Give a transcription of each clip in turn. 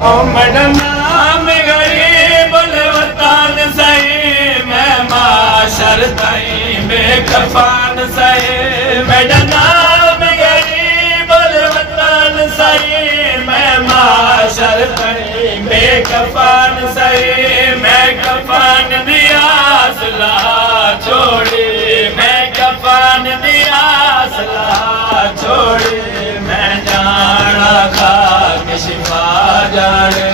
मैडम नाम गरीब वतन सही मैं माशर ताई बेकफान सही मैडम नाम गरीब वतन सही मैं माशर ताई बेकफान सही मैं कफान दिया सला छोड़ी मैं कफान दिया सला छोड़ी मैं जाना खा के शिफा जाने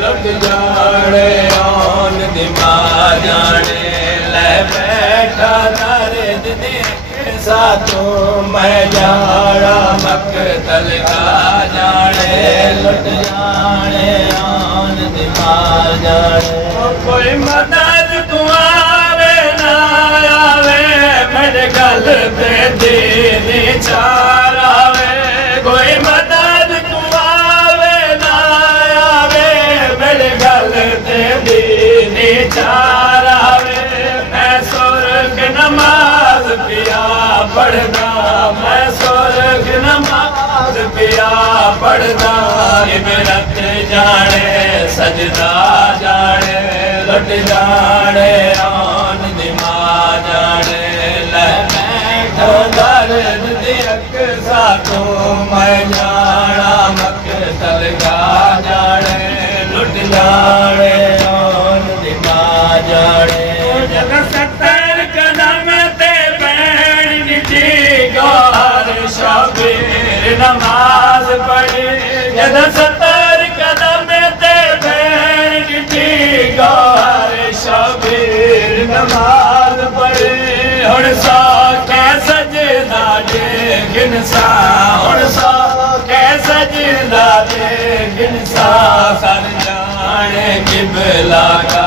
लुट जाने आन दिमा जाने ले बैठा तारे दे साथों मैं जाना मकतल का जाने लुट जाने आन दिमा जाने कोई मदद को आवे ना आवे मेरे गल पे दीनी चार आवे कोई मदद को आवे ना आवे मेरे गल पे दीनी चार आवे मैं सुर्ख नमाज पिया पढ़दा मैं सुर्ख नमाज पिया पढ़दा इबरत जाने सजदा जाने लुट जाने आन दिमा जाने ले बैठो दर्द दी अक्सा तो मैं जाना मकतल का जाने लुट जाने आन दिमा जाने जब 70 कदम ते बैठ दी गौर शबीर नमाज पढ़ी जब 70 कदम ते बैठ दी गौर शबीर नमाज पढ़ी हुण सौ कै सजदा देखिन सा हुण सौ कै सजदा देखिन सा सर जाने किबला का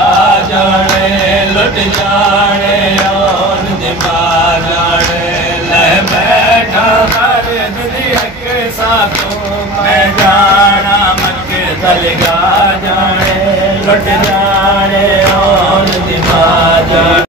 जाने लुट जाने आन दिमा जाने ले बैठा हर दिल के साथों मैं जाना मकतल का जाने लुट जाने आन दिमा जाने।